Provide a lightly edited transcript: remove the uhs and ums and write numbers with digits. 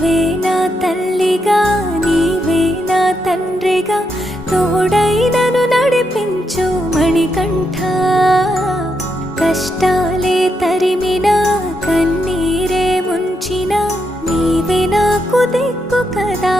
నీవే నా తల్లిగా నీవే నా తండ్రిగా తోడై నన్ను నడిపించు మణికంఠ. కష్టాలే తరిమినా కన్నీరే ముంచిన నీవే నాకు దిక్కు కదా.